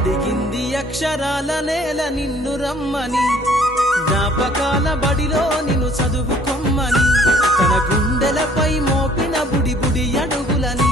అడిగింది అక్షరాల నేల నిన్ను రమ్మని, జ్ఞాపకాల బడిలో నిన్ను చదువుకొమ్మని, తన గుండెలపై మోపిన బుడి బుడి అడుగులని